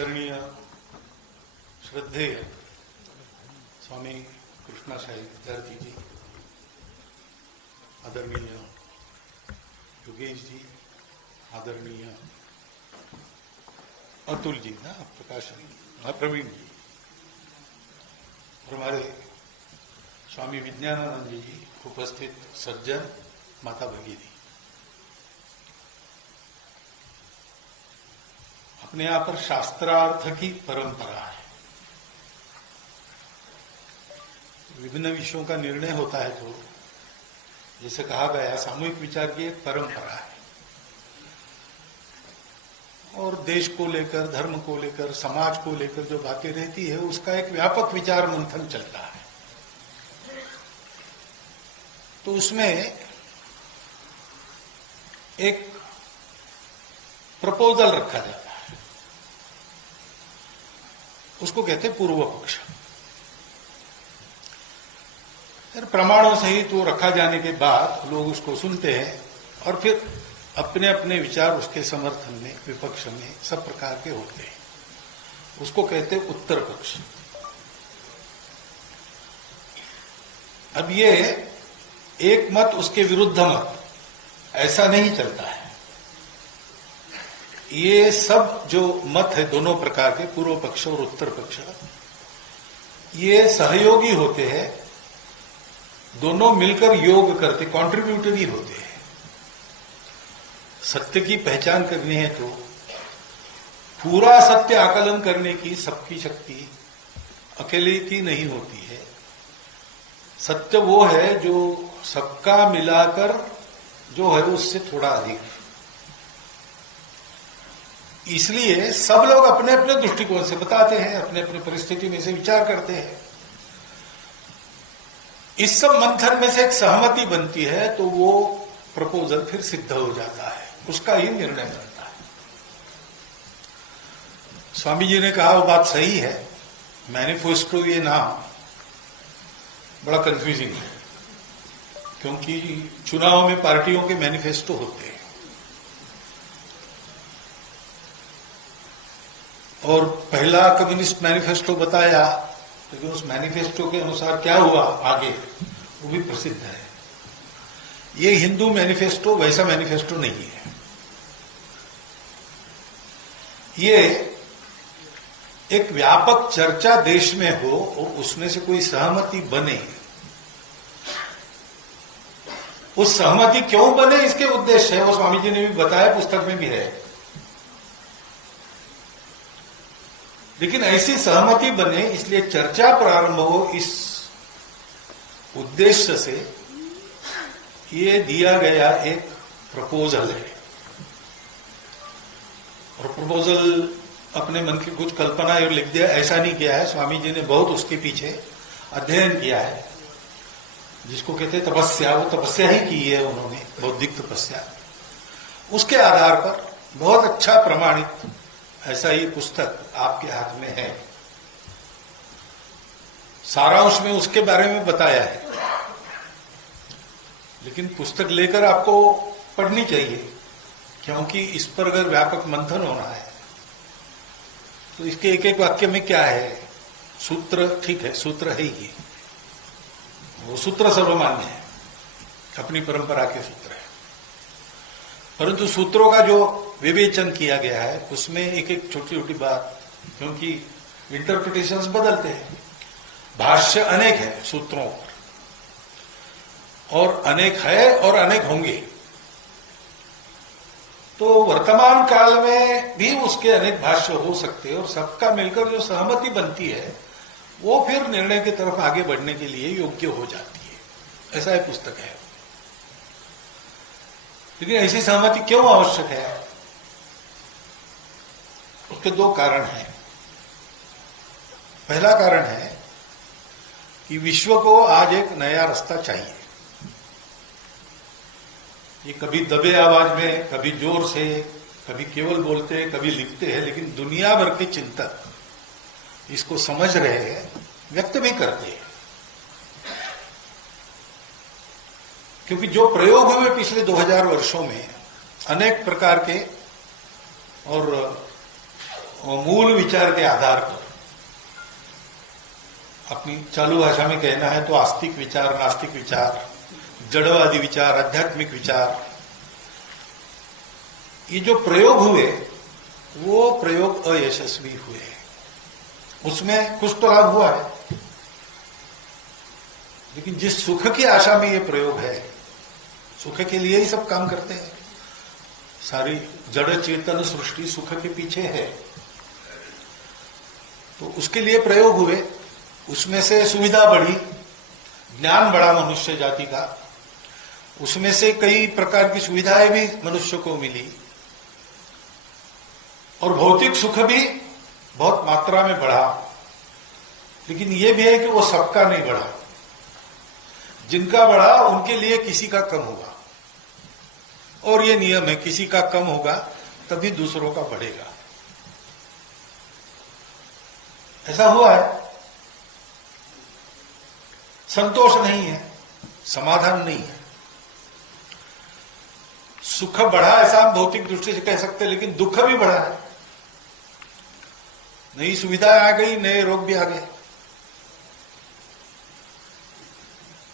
आदरणीय श्रद्धेय स्वामी कृष्णाशाही विद्यार्थी जी, आदरणीय योगेश जी, आदरणीय अतुल जी ना, प्रकाश प्रवीण जी, और हमारे स्वामी विज्ञानानंद जी, उपस्थित सज्जन, माता भगीनी, अपने यहाँ पर शास्त्रार्थ की परंपरा है। विभिन्न विषयों का निर्णय होता है, तो जैसे कहा गया सामूहिक विचार की एक परंपरा है, और देश को लेकर, धर्म को लेकर, समाज को लेकर जो बातें रहती है उसका एक व्यापक विचार मंथन चलता है। तो उसमें एक प्रपोजल रखा जाता है, उसको कहते हैं पूर्व पक्ष। फिर प्रमाणों सहित वो रखा जाने के बाद लोग उसको सुनते हैं और फिर अपने अपने विचार उसके समर्थन में, विपक्ष में सब प्रकार के होते हैं। उसको कहते हैं उत्तर पक्ष। अब ये एक मत उसके विरुद्ध मत ऐसा नहीं चलता है। ये सब जो मत है दोनों प्रकार के, पूर्व पक्ष और उत्तर पक्ष, ये सहयोगी होते हैं, दोनों मिलकर योग करते, कॉन्ट्रीब्यूटरी होते हैं। सत्य की पहचान करनी है तो पूरा सत्य आकलन करने की सबकी शक्ति अकेले की नहीं होती है। सत्य वो है जो सबका मिलाकर जो है उससे थोड़ा अधिक। इसलिए सब लोग अपने अपने दृष्टिकोण से बताते हैं, अपने अपने परिस्थिति में से विचार करते हैं। इस सब मंथन में से एक सहमति बनती है तो वो प्रपोजल फिर सिद्ध हो जाता है, उसका ही निर्णय बनता है। स्वामी जी ने कहा वो बात सही है, मैनिफेस्टो ये नाम बड़ा कंफ्यूजिंग है, क्योंकि चुनाव में पार्टियों के मैनिफेस्टो होते हैं और पहला कम्युनिस्ट मैनिफेस्टो बताया, लेकिन उस मैनिफेस्टो के अनुसार क्या हुआ आगे वो भी प्रसिद्ध है। ये हिंदू मैनिफेस्टो वैसा मैनिफेस्टो नहीं है। ये एक व्यापक चर्चा देश में हो और उसमें से कोई सहमति बने। उस सहमति क्यों बने इसके उद्देश्य है, वो स्वामी जी ने भी बताया, पुस्तक में भी है। लेकिन ऐसी सहमति बने इसलिए चर्चा प्रारंभ हो, इस उद्देश्य से ये दिया गया एक प्रपोजल है। और प्रपोजल अपने मन की कुछ कल्पना और लिख दिया, ऐसा नहीं किया है। स्वामी जी ने बहुत उसके पीछे अध्ययन किया है, जिसको कहते हैं तपस्या। वो तपस्या ही की है उन्होंने, बौद्धिक तपस्या। उसके आधार पर बहुत अच्छा प्रमाणित ऐसा ही पुस्तक आपके हाथ में है। सारांश में उसके बारे में बताया है, लेकिन पुस्तक लेकर आपको पढ़नी चाहिए, क्योंकि इस पर अगर व्यापक मंथन होना है तो इसके एक एक वाक्य में क्या है। सूत्र ठीक है, सूत्र है ही, वो सूत्र सर्वमान्य है, अपनी परंपरा के सूत्र है, परंतु सूत्रों का जो विवेचन किया गया है उसमें एक एक छोटी छोटी बात, क्योंकि इंटरप्रिटेशंस बदलते हैं। भाष्य अनेक है सूत्रों पर, और अनेक है और अनेक होंगे, तो वर्तमान काल में भी उसके अनेक भाष्य हो सकते हैं, और सबका मिलकर जो सहमति बनती है वो फिर निर्णय की तरफ आगे बढ़ने के लिए योग्य हो जाती है। ऐसा एक पुस्तक है। लेकिन ऐसी सहमति क्यों आवश्यक है, उसके दो कारण हैं। पहला कारण है कि विश्व को आज एक नया रास्ता चाहिए। ये कभी दबे आवाज में, कभी जोर से, कभी केवल बोलते हैं, कभी लिखते हैं, लेकिन दुनिया भर के चिंतक इसको समझ रहे हैं, व्यक्त भी करते हैं। क्योंकि जो प्रयोग हुए पिछले 2000 वर्षों में अनेक प्रकार के, और मूल विचार के आधार पर, अपनी चालू भाषा में कहना है तो आस्तिक विचार, नास्तिक विचार, जड़वादी विचार, आध्यात्मिक विचार, ये जो प्रयोग हुए वो प्रयोग अयशस्वी हुए। उसमें कुछ तो लाभ हुआ है, लेकिन जिस सुख की आशा में ये प्रयोग है, सुख के लिए ही सब काम करते हैं। सारी जड़ चेतन सृष्टि सुख के पीछे है, तो उसके लिए प्रयोग हुए। उसमें से सुविधा बढ़ी, ज्ञान बढ़ा मनुष्य जाति का, उसमें से कई प्रकार की सुविधाएं भी मनुष्य को मिली, और भौतिक सुख भी बहुत मात्रा में बढ़ा। लेकिन यह भी है कि वो सबका नहीं बढ़ा, जिनका बढ़ा उनके लिए किसी का कम होगा, और ये नियम है किसी का कम होगा तभी दूसरों का बढ़ेगा। ऐसा हुआ है। संतोष नहीं है, समाधान नहीं है। सुख बढ़ा ऐसा हम भौतिक दृष्टि से कह सकते हैं, लेकिन दुख भी बढ़ा है। नई सुविधाएं आ गई, नए रोग भी आ गए,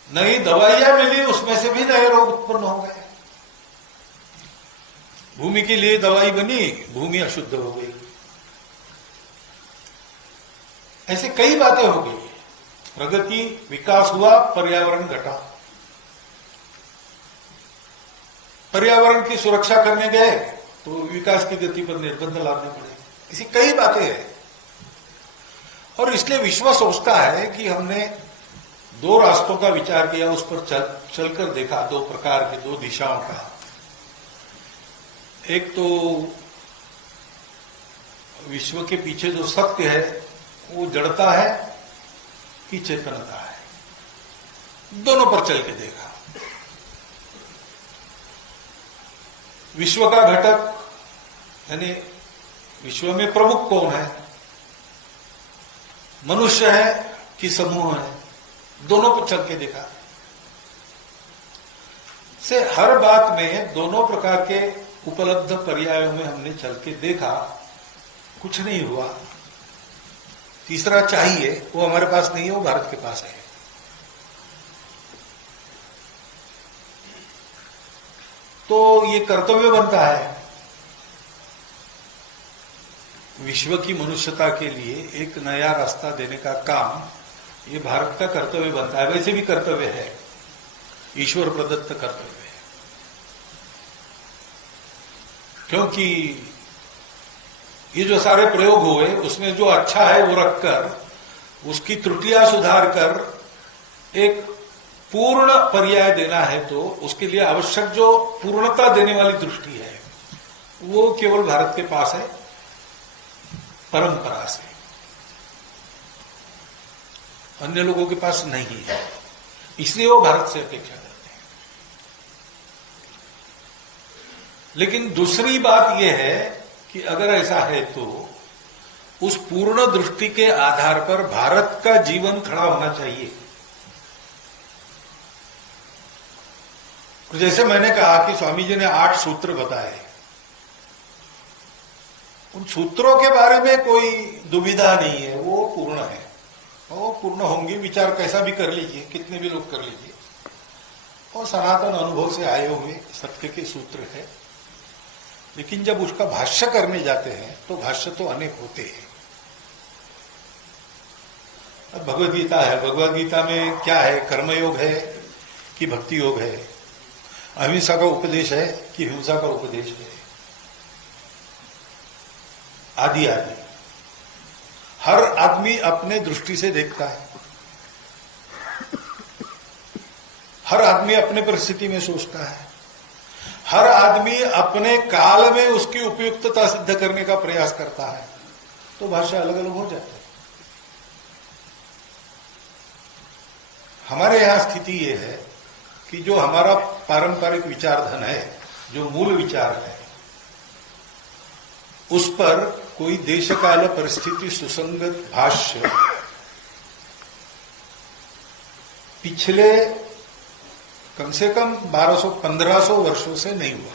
नई दवाइयां मिली, उसमें से भी नए रोग उत्पन्न हो गए। भूमि के लिए दवाई बनी, भूमि अशुद्ध हो गई। ऐसे कई बातें हो गई। प्रगति, विकास हुआ, पर्यावरण घटा। पर्यावरण की सुरक्षा करने गए तो विकास की गति पर निर्बंध लादने पड़े। ऐसी कई बातें हैं, और इसलिए विश्व सोचता है कि हमने दो रास्तों का विचार किया, उस पर चलकर देखा, दो प्रकार के, दो दिशाओं का। एक तो विश्व के पीछे जो सत्य है वो जड़ता है कि चेतनता है, दोनों पर चल के देखा। विश्व का घटक यानी विश्व में प्रमुख कौन है, मनुष्य है कि समूह है, दोनों पर चल के देखा। से हर बात में दोनों प्रकार के उपलब्ध पर्यायों में हमने चल के देखा, कुछ नहीं हुआ। तीसरा चाहिए, वो हमारे पास नहीं है, वो भारत के पास है। तो ये कर्तव्य बनता है विश्व की मनुष्यता के लिए एक नया रास्ता देने का काम, ये भारत का कर्तव्य बनता है। वैसे भी कर्तव्य है, ईश्वर प्रदत्त कर्तव्य है, क्योंकि ये जो सारे प्रयोग हुए उसमें जो अच्छा है वो रखकर उसकी त्रुटियां सुधार कर एक पूर्ण पर्याय देना है, तो उसके लिए आवश्यक जो पूर्णता देने वाली दृष्टि है वो केवल भारत के पास है, परंपरा से। अन्य लोगों के पास नहीं है, इसलिए वो भारत से अपेक्षा करते हैं। लेकिन दूसरी बात यह है कि अगर ऐसा है तो उस पूर्ण दृष्टि के आधार पर भारत का जीवन खड़ा होना चाहिए। जैसे मैंने कहा कि स्वामी जी ने 8 सूत्र बताए, उन सूत्रों के बारे में कोई दुविधा नहीं है, वो पूर्ण है, वो पूर्ण होंगे। विचार कैसा भी कर लीजिए, कितने भी लोग कर लीजिए, और सनातन अनुभव से आए हुए सत्य के सूत्र है। लेकिन जब उसका भाष्य करने जाते हैं तो भाष्य तो अनेक होते हैं। अब भगवद गीता है, भगवद गीता में क्या है, कर्मयोग है कि भक्ति योग है, अहिंसा का उपदेश है कि हिंसा का उपदेश है, आदि आदि। हर आदमी अपने दृष्टि से देखता है, हर आदमी अपने परिस्थिति में सोचता है, हर आदमी अपने काल में उसकी उपयुक्तता सिद्ध करने का प्रयास करता है, तो भाषा अलग अलग हो जाती है। हमारे यहां स्थिति यह है कि जो हमारा पारंपरिक विचारधन है, जो मूल विचार है, उस पर कोई देशकाल परिस्थिति सुसंगत भाष्य पिछले कम से कम 1200-1500 वर्षों से नहीं हुआ।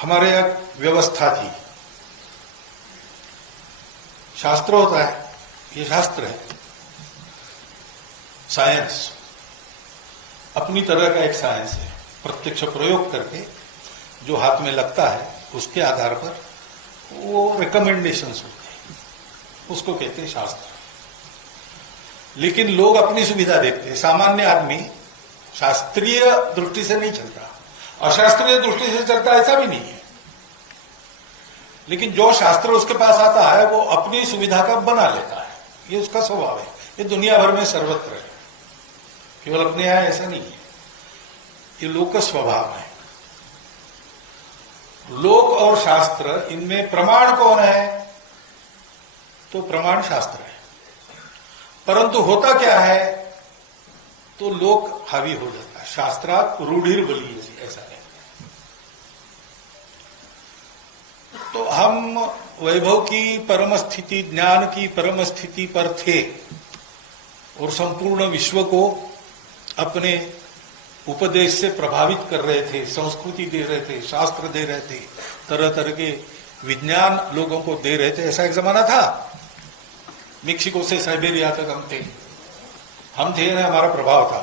हमारे यहां व्यवस्था थी शास्त्र होता है, ये शास्त्र है, साइंस अपनी तरह का एक साइंस है। प्रत्यक्ष प्रयोग करके जो हाथ में लगता है उसके आधार पर वो रिकमेंडेशंस होते हैं, उसको कहते हैं शास्त्र। लेकिन लोग अपनी सुविधा देखते हैं। सामान्य आदमी शास्त्रीय दृष्टि से नहीं चलता, अशास्त्रीय दृष्टि से चलता, ऐसा भी नहीं है। लेकिन जो शास्त्र उसके पास आता है वो अपनी सुविधा का बना लेता है, ये उसका स्वभाव है। ये दुनिया भर में सर्वत्र है, केवल अपने यहां ऐसा नहीं है, ये लोक का स्वभाव है। लोक और शास्त्र, इनमें प्रमाण कौन है? तो प्रमाण शास्त्र है। परंतु होता क्या है? तो लोक हावी हो जाता है। शास्त्रात रूढ़िर बली, ऐसा है। तो हम वैभव की परम स्थिति, ज्ञान की परम स्थिति पर थे और संपूर्ण विश्व को अपने उपदेश से प्रभावित कर रहे थे, संस्कृति दे रहे थे, शास्त्र दे रहे थे, तरह तरह के विज्ञान लोगों को दे रहे थे। ऐसा एक जमाना था। मेक्सिको से साइबेरिया तक हम थे ना, हमारा प्रभाव था।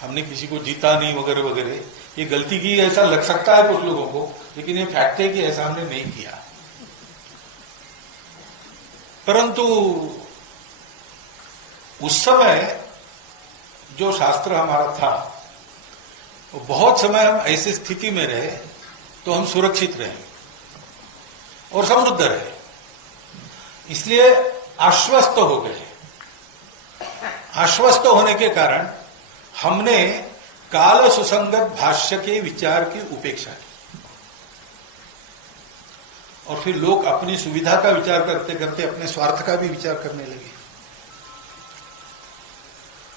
हमने किसी को जीता नहीं वगैरह वगैरह। ये गलती की ऐसा लग सकता है कुछ लोगों को, लेकिन ये फैक्ट है कि ऐसा हमने नहीं किया। परंतु उस समय जो शास्त्र हमारा था, वो बहुत समय हम ऐसी स्थिति में रहे तो हम सुरक्षित रहे और समृद्ध रहे, इसलिए आश्वस्त हो गए। आश्वस्त होने के कारण हमने काल सुसंगत भाष्य के विचार की उपेक्षा की और फिर लोग अपनी सुविधा का विचार करते करते अपने स्वार्थ का भी विचार करने लगे।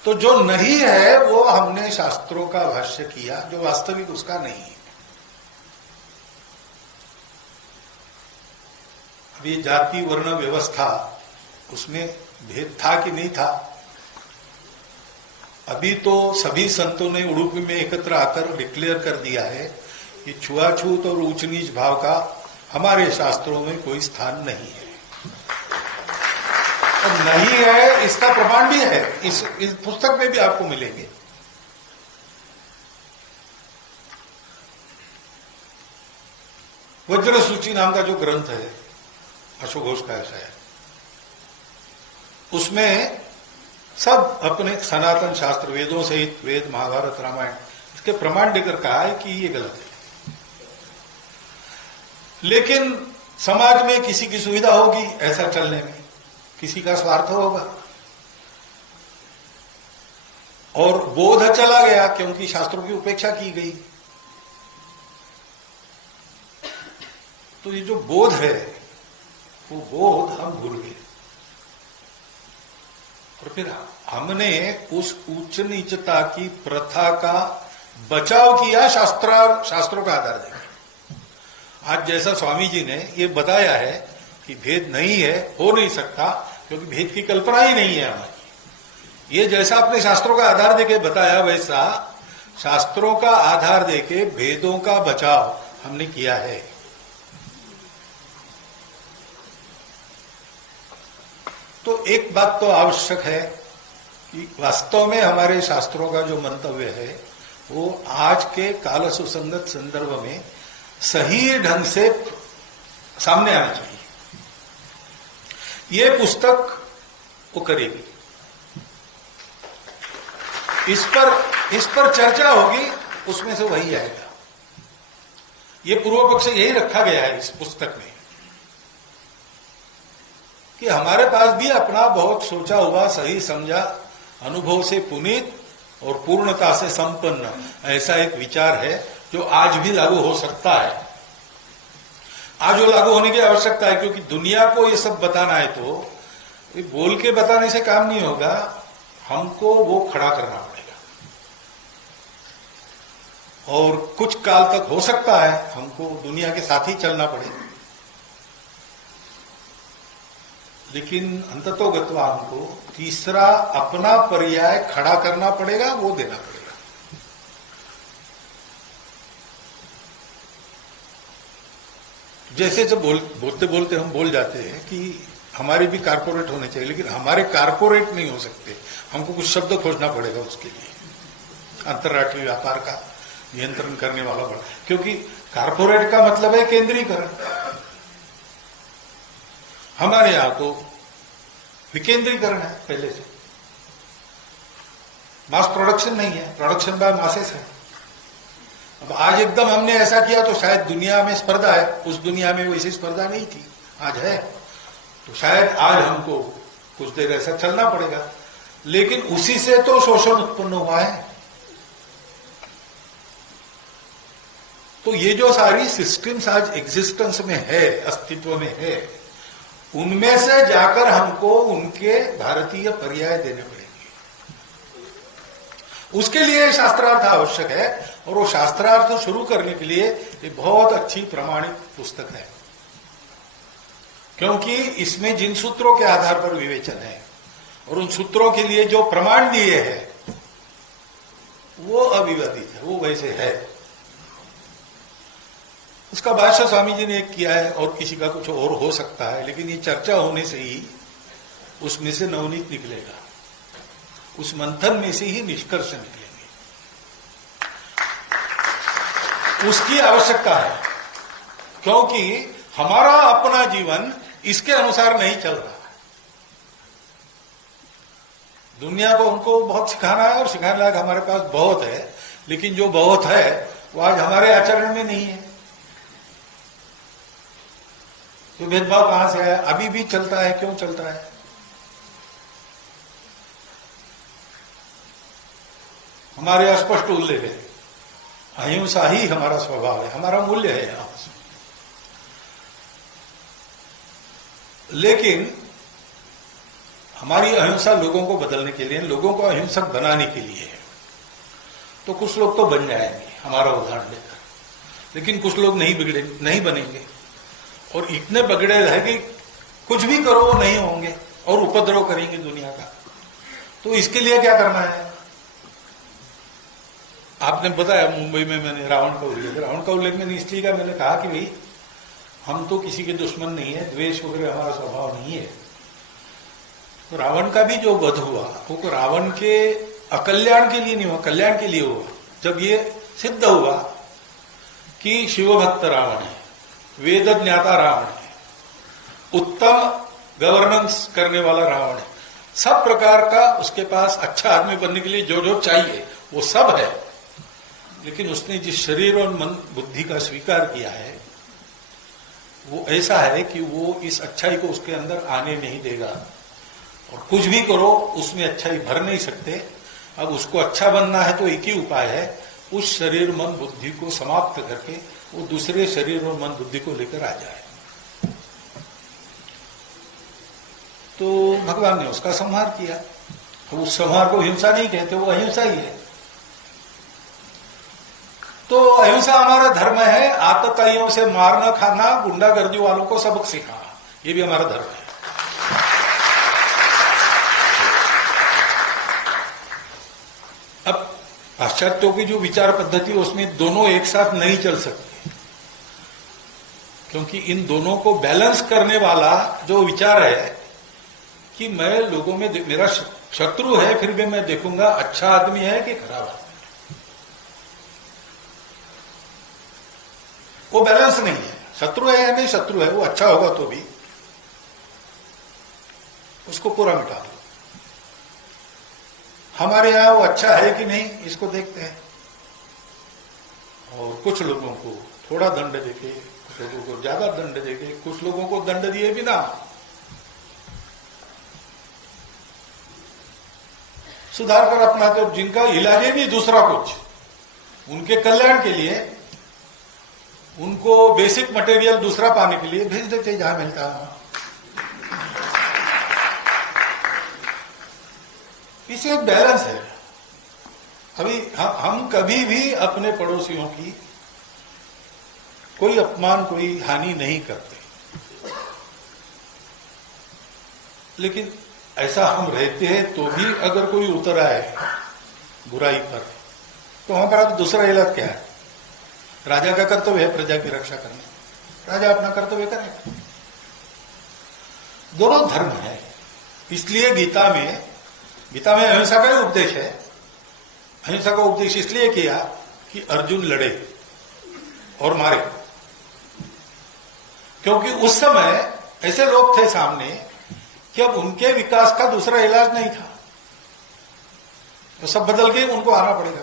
तो जो नहीं है वो हमने शास्त्रों का भाष्य किया, जो वास्तविक उसका नहीं है। अब ये जाति वर्ण व्यवस्था, उसमें भेद था कि नहीं था? अभी तो सभी संतों ने उडुपी में एकत्र आकर डिक्लेयर कर दिया है कि छुआछूत और ऊंच नीच भाव का हमारे शास्त्रों में कोई स्थान नहीं है। अब नहीं है, इसका प्रमाण भी है, इस पुस्तक में भी आपको मिलेंगे। वज्र सूची नाम का जो ग्रंथ है, अशोक घोष का ऐसा है, उसमें सब अपने सनातन शास्त्र, वेदों सहित वेद, महाभारत, रामायण, इसके प्रमाण देकर कहा है कि ये गलत है। लेकिन समाज में किसी की सुविधा होगी ऐसा चलने में, किसी का स्वार्थ होगा और बोध चला गया क्योंकि शास्त्रों की उपेक्षा की गई। तो ये जो बोध है वो बोध हम भूल गए और फिर हमने उस उच्च नीचता की प्रथा का बचाव किया शास्त्रों का आधार देकर। आज जैसा स्वामी जी ने ये बताया है कि भेद नहीं है, हो नहीं सकता, क्योंकि भेद की कल्पना ही नहीं है हमारी। ये जैसा अपने शास्त्रों का आधार देके बताया, वैसा शास्त्रों का आधार देके भेदों का बचाव हमने किया है। तो एक बात तो आवश्यक है कि वास्तव में हमारे शास्त्रों का जो मंतव्य है वो आज के काल सुसंगत संदर्भ में सही ढंग से सामने आना चाहिए। ये पुस्तक वो करेगी, इस पर चर्चा होगी, उसमें से वही आएगा। ये पूर्व पक्ष यही रखा गया है इस पुस्तक में कि हमारे पास भी अपना बहुत सोचा हुआ, सही समझा, अनुभव से पुनीत और पूर्णता से संपन्न ऐसा एक विचार है जो आज भी लागू हो सकता है। आज वो लागू होने की आवश्यकता है, क्योंकि दुनिया को ये सब बताना है तो ये बोल के बताने से काम नहीं होगा, हमको वो खड़ा करना पड़ेगा। और कुछ काल तक हो सकता है हमको दुनिया के साथ ही चलना पड़ेगा, लेकिन अंततोगत्वा हमको तीसरा अपना पर्याय खड़ा करना पड़ेगा, वो देना पड़ेगा। जैसे जब बोलते बोलते हम बोल जाते हैं कि हमारे भी कारपोरेट होने चाहिए, लेकिन हमारे कारपोरेट नहीं हो सकते। हमको कुछ शब्द खोजना पड़ेगा उसके लिए। अंतर्राष्ट्रीय व्यापार का नियंत्रण करने वाला बड़ा, क्योंकि कारपोरेट का मतलब है केंद्रीकरण। हमारे यहां तो विकेंद्रीकरण है पहले से। मास प्रोडक्शन नहीं है, प्रोडक्शन बाय मासेस है। अब आज एकदम हमने ऐसा किया तो शायद दुनिया में स्पर्धा है, उस दुनिया में वैसी स्पर्धा नहीं थी, आज है। तो शायद आज हमको कुछ देर ऐसा चलना पड़ेगा, लेकिन उसी से तो शोषण उत्पन्न हुआ है। तो ये जो सारी सिस्टम्स आज एग्जिस्टेंस में है, अस्तित्व में है, उनमें से जाकर हमको उनके भारतीय पर्याय देने पड़ेंगे। उसके लिए शास्त्रार्थ आवश्यक है, और वो शास्त्रार्थ शुरू करने के लिए एक बहुत अच्छी प्रमाणित पुस्तक है, क्योंकि इसमें जिन सूत्रों के आधार पर विवेचन है और उन सूत्रों के लिए जो प्रमाण दिए हैं वो अविवादित है, वो वैसे है। उसका भाष्य स्वामी जी ने एक किया है, और किसी का कुछ और हो सकता है, लेकिन ये चर्चा होने से ही उसमें से नवनीत निकलेगा, उस मंथन में से ही निष्कर्ष निकलेंगे। उसकी आवश्यकता है, क्योंकि हमारा अपना जीवन इसके अनुसार नहीं चल रहा है। दुनिया को हमको बहुत सिखाना है, और सिखाने लायक हमारे पास बहुत है, लेकिन जो बहुत है वो आज हमारे आचरण में नहीं है। तो भेदभाव कहां से आया? अभी भी चलता है। क्यों चलता है? हमारे अस्पष्ट उल्लेख है, अहिंसा ही हमारा स्वभाव है, हमारा मूल्य है यहां। लेकिन हमारी अहिंसा लोगों को बदलने के लिए, लोगों को अहिंसक बनाने के लिए है। तो कुछ लोग तो बन जाएंगे हमारा उदाहरण लेकर, लेकिन कुछ लोग नहीं बनेंगे, और इतने बगड़े रहे कि कुछ भी करो वो नहीं होंगे और उपद्रव करेंगे दुनिया का। तो इसके लिए क्या करना है? आपने बताया मुंबई में मैंने रावण का उल्लेख मैंने इसलिए का, मैंने कहा कि भाई हम तो किसी के दुश्मन नहीं है, द्वेष वगैरह हमारा स्वभाव नहीं है। तो रावण का भी जो वध हुआ वो रावण के अकल्याण के लिए नहीं हुआ, कल्याण के लिए हुआ। जब ये सिद्ध हुआ कि शिवभक्त रावण है, वेद ज्ञाता रावण है, उत्तम गवर्नेंस करने वाला रावण है, सब प्रकार का उसके पास अच्छा आदमी बनने के लिए जो जो चाहिए वो सब है, लेकिन उसने जिस शरीर और मन बुद्धि का स्वीकार किया है वो ऐसा है कि वो इस अच्छाई को उसके अंदर आने नहीं देगा, और कुछ भी करो उसमें अच्छाई भर नहीं सकते। अब उसको अच्छा बनना है तो एक ही उपाय है, उस शरीर मन बुद्धि को समाप्त करके वो दूसरे शरीर और मन बुद्धि को लेकर आ जाए। तो भगवान ने उसका संहार किया। तो उस संहार को हिंसा नहीं कहते, वो अहिंसा ही है। तो अहिंसा हमारा धर्म है। आतताइयों से मारना, खाना, गुंडागर्दी वालों को सबक सिखाना, ये भी हमारा धर्म है। अब पाश्चात्यों की जो विचार पद्धति उसमें दोनों एक साथ नहीं चल सकते, क्योंकि इन दोनों को बैलेंस करने वाला जो विचार है कि मैं लोगों में, मेरा शत्रु है फिर भी मैं देखूंगा अच्छा आदमी है कि खराब आदमी, वो बैलेंस नहीं है। शत्रु है या नहीं शत्रु है, वो अच्छा होगा तो भी उसको पूरा मिटा दो। हमारे यहां वो अच्छा है कि नहीं इसको देखते हैं, और कुछ लोगों को थोड़ा दंड देके, कुछ लोगों को ज्यादा दंड देके, कुछ लोगों को दंड दिए बिना सुधार कर अपना, तो जिनका इलाज ही नहीं दूसरा कुछ, उनके कल्याण के लिए उनको बेसिक मटेरियल दूसरा पाने के लिए भेज देते जहां मिलता है। इसे एक बैलेंस है। अभी हम कभी भी अपने पड़ोसियों की कोई अपमान, कोई हानि नहीं करते, लेकिन ऐसा हम रहते हैं तो भी अगर कोई उतर आए बुराई पर, तो हमारा दूसरा इलाज क्या है? राजा का कर्तव्य है प्रजा की रक्षा करना, राजा अपना कर्तव्य करेगा। दोनों धर्म है। इसलिए गीता में अहिंसा का ही उपदेश है। अहिंसा का उपदेश इसलिए किया कि अर्जुन लड़े और मारे, क्योंकि उस समय ऐसे लोग थे सामने कि अब उनके विकास का दूसरा इलाज नहीं था, तो सब बदल के उनको आना पड़ेगा।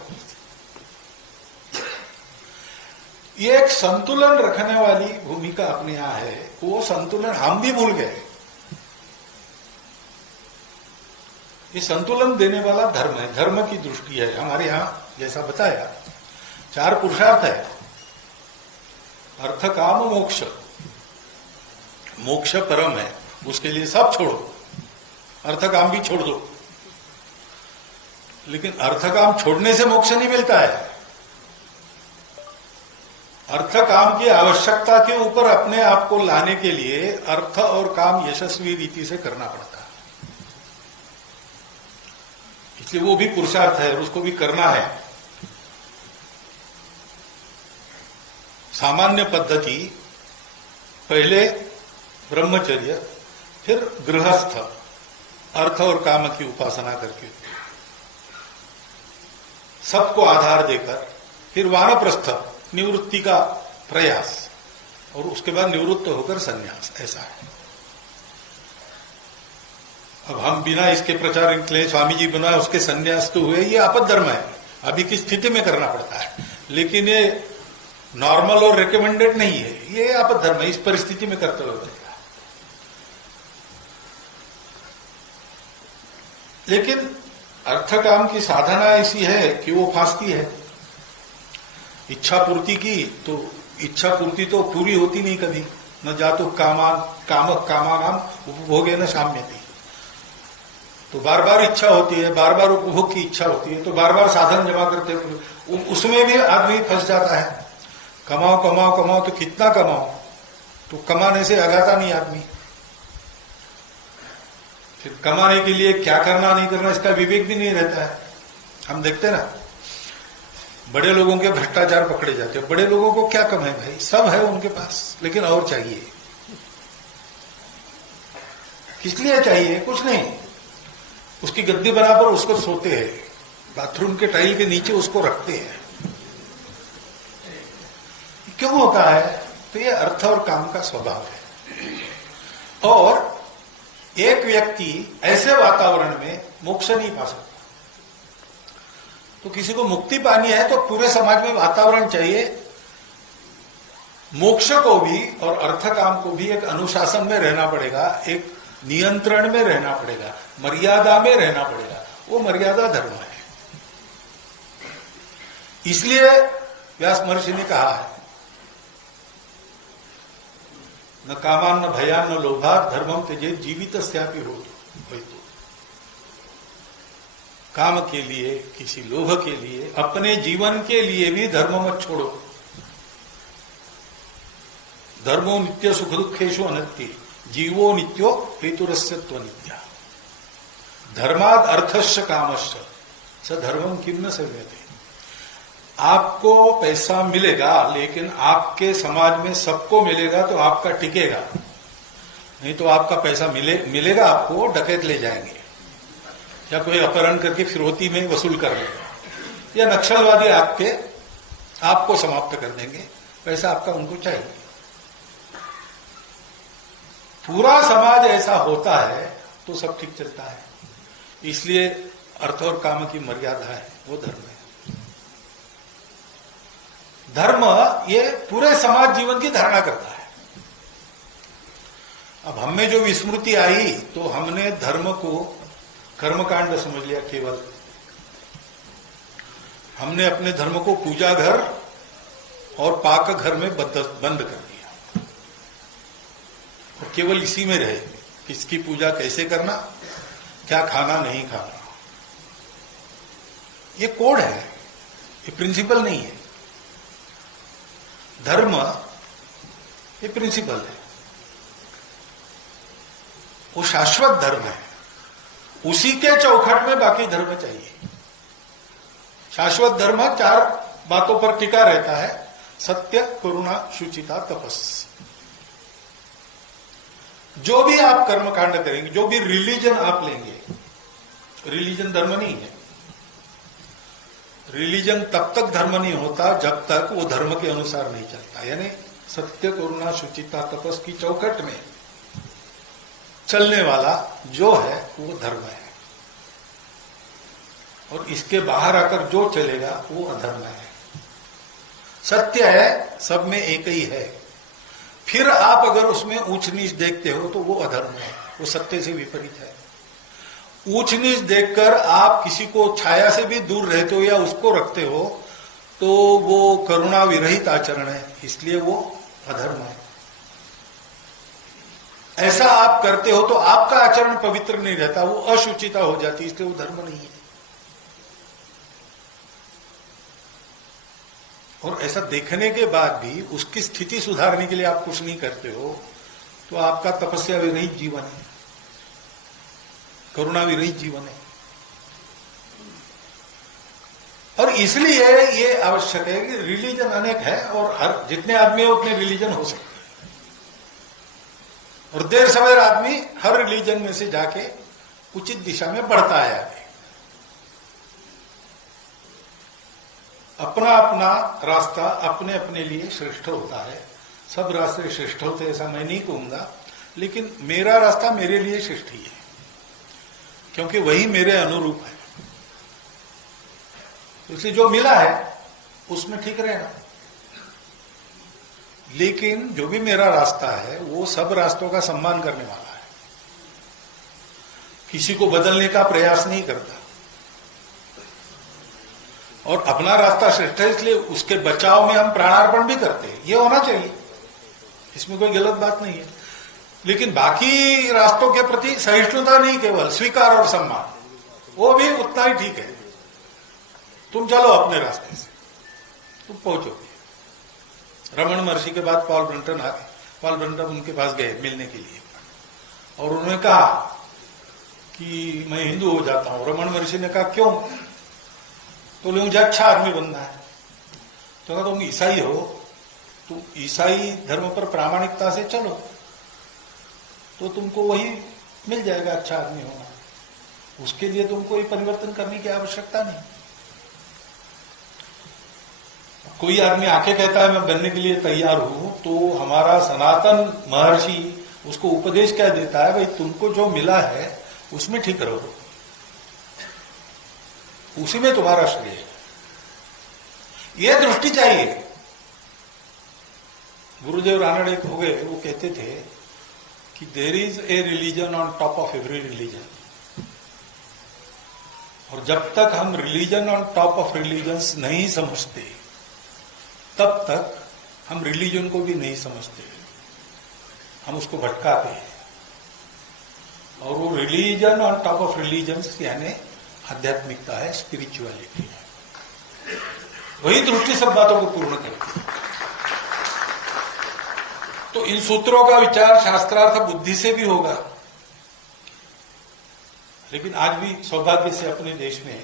ये एक संतुलन रखने वाली भूमिका अपने यहां है, वो संतुलन हम भी भूल गए। ये संतुलन देने वाला धर्म है, धर्म की दृष्टि है। हमारे यहां जैसा बताया 4 पुरुषार्थ है, अर्थ काम मोक्ष। मोक्ष परम है, उसके लिए सब छोड़ो, अर्थ काम भी छोड़ दो। लेकिन अर्थ काम छोड़ने से मोक्ष नहीं मिलता है। अर्थ काम की आवश्यकता के ऊपर अपने आप को लाने के लिए अर्थ और काम यशस्वी रीति से करना पड़ता है। इसलिए वो भी पुरुषार्थ है और उसको भी करना है। सामान्य पद्धति पहले ब्रह्मचर्य, फिर गृहस्थ, अर्थ और काम की उपासना करके सबको आधार देकर, फिर वानप्रस्थ निवृत्ति का प्रयास, और उसके बाद निवृत्त होकर संन्यास, ऐसा है। अब हम बिना इसके प्रचार के लिए स्वामी जी बना उसके संन्यास तो हुए, ये आपद धर्म है, अभी की स्थिति में करना पड़ता है, लेकिन ये नॉर्मल और रिकमेंडेड नहीं है, ये आपद धर्म है, इस परिस्थिति में करते हुए। लेकिन अर्थ काम की साधना ऐसी है कि वो फांसती है। इच्छा पूर्ति की तो इच्छा पूर्ति तो पूरी होती नहीं कभी, न जातो कामानाम उपभोगे न शाम्यति। तो बार बार इच्छा होती है, बार बार उपभोग की इच्छा होती है, तो बार बार साधन जमा करते हैं, उसमें भी आदमी फंस जाता है। कमाओ कमाओ कमाओ, तो कितना कमाओ, तो कमाने से अगाता नहीं आदमी। फिर कमाने के लिए क्या करना नहीं करना इसका विवेक भी नहीं रहता है। हम देखते ना, बड़े लोगों के भ्रष्टाचार पकड़े जाते हैं। बड़े लोगों को क्या कम है भाई, सब है उनके पास, लेकिन और चाहिए। किस लिए चाहिए? कुछ नहीं, उसकी गद्दी बनाकर उसको सोते हैं, बाथरूम के टाइल के नीचे उसको रखते हैं। क्यों होता है? तो ये अर्थ और काम का स्वभाव है। और एक व्यक्ति ऐसे वातावरण में मोक्ष नहीं पा सकता। तो किसी को मुक्ति पानी है तो पूरे समाज में वातावरण चाहिए, मोक्ष को भी और अर्थ काम को भी एक अनुशासन में रहना पड़ेगा, एक नियंत्रण में रहना पड़ेगा, मर्यादा में रहना पड़ेगा। वो मर्यादा धर्म है। इसलिए व्यास महर्षि ने कहा है, न कामान न भयान न लोभात धर्मम त्यजे जीवित स्यापि हो। काम के लिए, किसी लोभ के लिए, अपने जीवन के लिए भी धर्म मत छोड़ो। धर्मो नित्य सुख दुखेशु अनित्य, जीवो नित्यो हेतुरस्यत्व नित्या। धर्माद अर्थश्च कामश्च स धर्मम किम न सेव्यते। आपको पैसा मिलेगा, लेकिन आपके समाज में सबको मिलेगा तो आपका टिकेगा, नहीं तो आपका पैसा मिलेगा आपको डकैत ले जाएंगे, या कोई अपहरण करके फिरौती में वसूल कर लेगा, या नक्सलवादी आपको समाप्त कर देंगे। पैसा आपका उनको चाहिए। पूरा समाज ऐसा होता है तो सब ठीक चलता है। इसलिए अर्थ और काम की मर्यादा है, वो धर्म है। धर्म ये पूरे समाज जीवन की धारणा करता है। अब हमें जो विस्मृति आई तो हमने धर्म को कर्मकांड समझ लिया केवल। हमने अपने धर्म को पूजा घर और पाक घर में बंद कर दिया और केवल इसी में रहे। किसकी पूजा कैसे करना, क्या खाना नहीं खाना, ये कोड है, ये प्रिंसिपल नहीं है। धर्म ये प्रिंसिपल है, वो शाश्वत धर्म है। उसी के चौखट में बाकी धर्म चाहिए। शाश्वत धर्म 4 बातों पर टिका रहता है, सत्य, करुणा, शुचिता, तपस्या। जो भी आप कर्मकांड करेंगे, जो भी रिलीजन आप लेंगे, रिलीजन धर्म नहीं है। रिलीजन तब तक धर्म नहीं होता जब तक वो धर्म के अनुसार नहीं चलता। यानी सत्य, करुणा, शुचिता, तपस की चौखट में चलने वाला जो है वो धर्म है, और इसके बाहर आकर जो चलेगा वो अधर्म है। सत्य है, सब में एक ही है। फिर आप अगर उसमें ऊंच नीच देखते हो तो वो अधर्म है, वो सत्य से विपरीत है। ऊंच नीच देखकर आप किसी को छाया से भी दूर रहते हो या उसको रखते हो तो वो करुणा विरहित आचरण है, इसलिए वो अधर्म है। ऐसा आप करते हो तो आपका आचरण पवित्र नहीं रहता, वो अशुचिता हो जाती, इसलिए वो धर्म नहीं है। और ऐसा देखने के बाद भी उसकी स्थिति सुधारने के लिए आप कुछ नहीं करते हो तो आपका तपस्या विरहित जीवन है, करुणा विरहित जीवन है। और इसलिए ये आवश्यक है कि रिलीजन अनेक है और हर जितने आदमी हो उतने रिलीजन हो सकते हैं, और देर सवेर आदमी हर रिलीजन में से जाके उचित दिशा में बढ़ता है आगे। अपना अपना रास्ता अपने अपने लिए श्रेष्ठ होता है, सब रास्ते श्रेष्ठ होते ऐसा मैं नहीं कहूंगा, लेकिन मेरा रास्ता मेरे लिए श्रेष्ठ ही है क्योंकि वही मेरे अनुरूप है। इसलिए जो मिला है उसमें ठीक रहना, लेकिन जो भी मेरा रास्ता है वो सब रास्तों का सम्मान करने वाला है, किसी को बदलने का प्रयास नहीं करता, और अपना रास्ता श्रेष्ठ है इसलिए उसके बचाव में हम प्राणार्पण भी करते हैं, ये होना चाहिए, इसमें कोई गलत बात नहीं है। लेकिन बाकी रास्तों के प्रति सहिष्णुता नहीं, केवल स्वीकार और सम्मान, वो भी उतना ही ठीक है। तुम चलो अपने रास्ते से, तुम पहुंचोगे। रमन महर्षि के बाद पॉल ब्रंटन आ गए, पॉल ब्रंटन उनके पास गए मिलने के लिए और उन्होंने कहा कि मैं हिंदू हो जाता हूं। रमन महर्षि ने कहा क्यों? तो मुझे अच्छा आदमी बनना है। तो कहा तुम ईसाई हो, तुम ईसाई धर्म पर प्रामाणिकता से चलो तो तुमको वही मिल जाएगा, अच्छा आदमी होना। उसके लिए तुमको कोई परिवर्तन करने की आवश्यकता नहीं। कोई आदमी आके कहता है मैं बनने के लिए तैयार हूं, तो हमारा सनातन महर्षि उसको उपदेश क्या देता है, भाई तुमको जो मिला है उसमें ठीक रहो, उसी में तुम्हारा श्रेय है। यह दृष्टि चाहिए। गुरुदेव रानड़े हो गए, वो कहते थे कि there is a religion on top of every religion, और जब तक हम religion on top of religions नहीं समझते तब तक हम रिलीजन को भी नहीं समझते, हम उसको भटकाते हैं। और वो religion on top of religions यानी आध्यात्मिकता है, स्पिरिचुअलिटी है। वही दृष्टि सब बातों को पूर्ण करती है। तो इन सूत्रों का विचार शास्त्रार्थ बुद्धि से भी होगा, लेकिन आज भी सौभाग्य से अपने देश में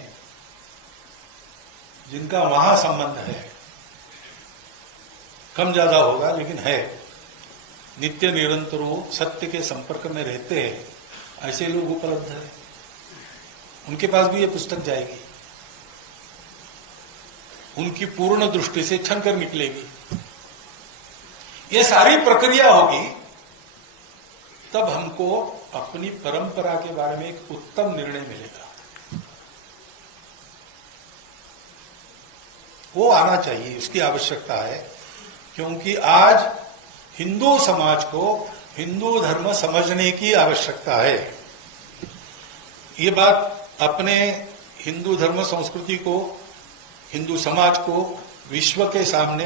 जिनका वहां संबंध है, कम ज्यादा होगा लेकिन है, नित्य निरंतरों सत्य के संपर्क में रहते हैं, ऐसे लोग उपलब्ध है। उनके पास भी ये पुस्तक जाएगी, उनकी पूर्ण दृष्टि से छन कर निकलेगी। ये सारी प्रक्रिया होगी तब हमको अपनी परंपरा के बारे में एक उत्तम निर्णय मिलेगा। वो आना चाहिए, उसकी आवश्यकता है, क्योंकि आज हिंदू समाज को हिंदू धर्म समझने की आवश्यकता है। ये बात अपने हिंदू धर्म संस्कृति को, हिंदू समाज को विश्व के सामने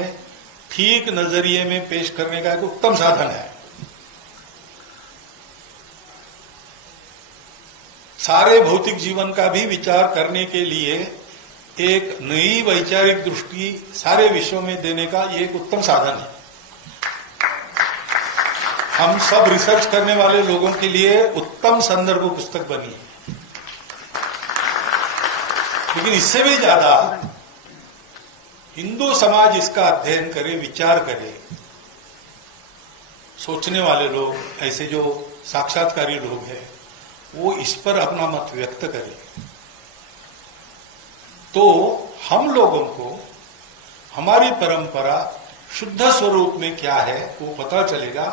ठीक नजरिए में पेश करने का एक उत्तम साधन है। सारे भौतिक जीवन का भी विचार करने के लिए एक नई वैचारिक दृष्टि सारे विश्व में देने का ये एक उत्तम साधन है। हम सब रिसर्च करने वाले लोगों के लिए उत्तम संदर्भ पुस्तक बनी है। लेकिन इससे भी ज्यादा हिंदू समाज इसका अध्ययन करे, विचार करे, सोचने वाले लोग, ऐसे जो साक्षात्कारी लोग हैं वो इस पर अपना मत व्यक्त करें, तो हम लोगों को हमारी परंपरा शुद्ध स्वरूप में क्या है वो पता चलेगा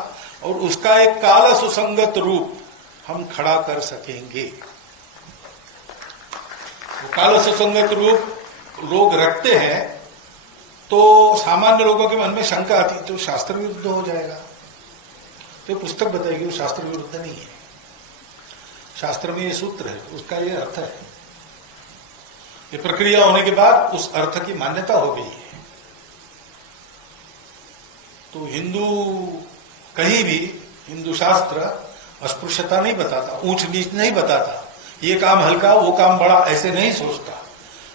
और उसका एक काल सुसंगत रूप हम खड़ा कर सकेंगे। वो काल सुसंगत रूप लोग रखते हैं तो सामान्य लोगों के मन में शंका आती तो शास्त्र विरुद्ध हो जाएगा। तो पुस्तक बताएगी वो शास्त्र विरुद्ध नहीं है, शास्त्र में ये सूत्र है, उसका ये अर्थ है, ये प्रक्रिया होने के बाद उस अर्थ की मान्यता हो गई है। तो हिंदू कहीं भी हिंदू शास्त्र अस्पृश्यता नहीं बताता, ऊंच नीच नहीं बताता, ये काम हल्का वो काम बड़ा ऐसे नहीं सोचता।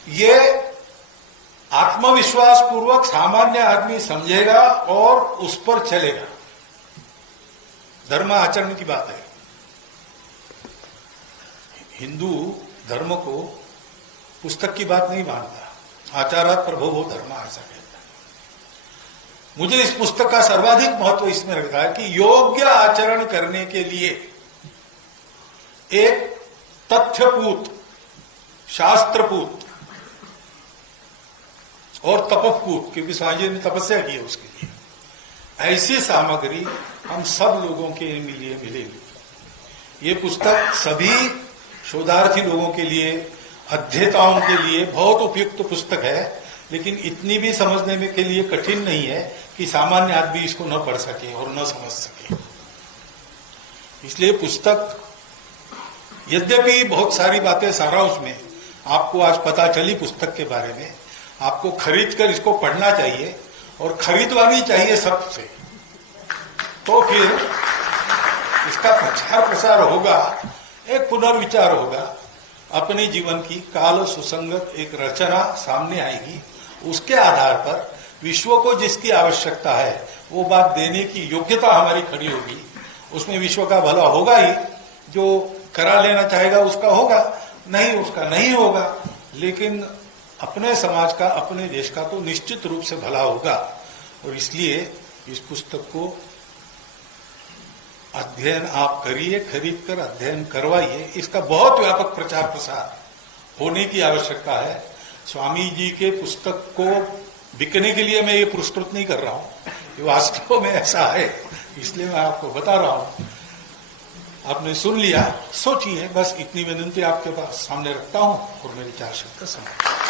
ये आत्मविश्वास पूर्वक सामान्य आदमी समझेगा और उस पर चलेगा। धर्म आचरण की बात है। हिंदू धर्म को पुस्तक की बात नहीं मानता, आचारात प्रभो धर्म ऐसा कहता है। मुझे इस पुस्तक का सर्वाधिक महत्व इसमें लगता है कि योग्य आचरण करने के लिए एक तथ्यपूत, शास्त्रपूत और तपपूत, क्योंकि स्वामी जी ने तपस्या की है उसके लिए, ऐसी सामग्री हम सब लोगों के लिए मिलेगी। ये पुस्तक सभी शोधार्थी लोगों के लिए, अध्येताओं के लिए बहुत उपयुक्त पुस्तक है, लेकिन इतनी भी समझने में के लिए कठिन नहीं है कि सामान्य आदमी इसको न पढ़ सके और न समझ सके। इसलिए पुस्तक, यद्यपि बहुत सारी बातें सारांश में आपको आज पता चली पुस्तक के बारे में, आपको खरीद कर इसको पढ़ना चाहिए और खरीदवानी चाहिए सबसे, तो फिर इसका प्रचार प्रसार होगा, एक पुनर्विचार होगा, अपने जीवन की काल सुसंगत एक रचना सामने आएगी। उसके आधार पर विश्व को जिसकी आवश्यकता है वो बात देने की योग्यता हमारी खड़ी होगी। उसमें विश्व का भला होगा ही, जो करा लेना चाहेगा उसका होगा, नहीं उसका नहीं होगा, लेकिन अपने समाज का, अपने देश का तो निश्चित रूप से भला होगा। और इसलिए इस पुस्तक को अध्ययन आप करिए, खरीद कर अध्ययन करवाइए। इसका बहुत व्यापक प्रचार प्रसार होने की आवश्यकता है। स्वामी जी के पुस्तक को बिकने के लिए मैं ये पुरस्कृत नहीं कर रहा हूं, ये वास्तव में ऐसा है, इसलिए मैं आपको बता रहा हूं। आपने सुन लिया, सोचिए, बस इतनी विनती आपके पास सामने रखता हूं और मेरे 4 शब्द का समाप्त।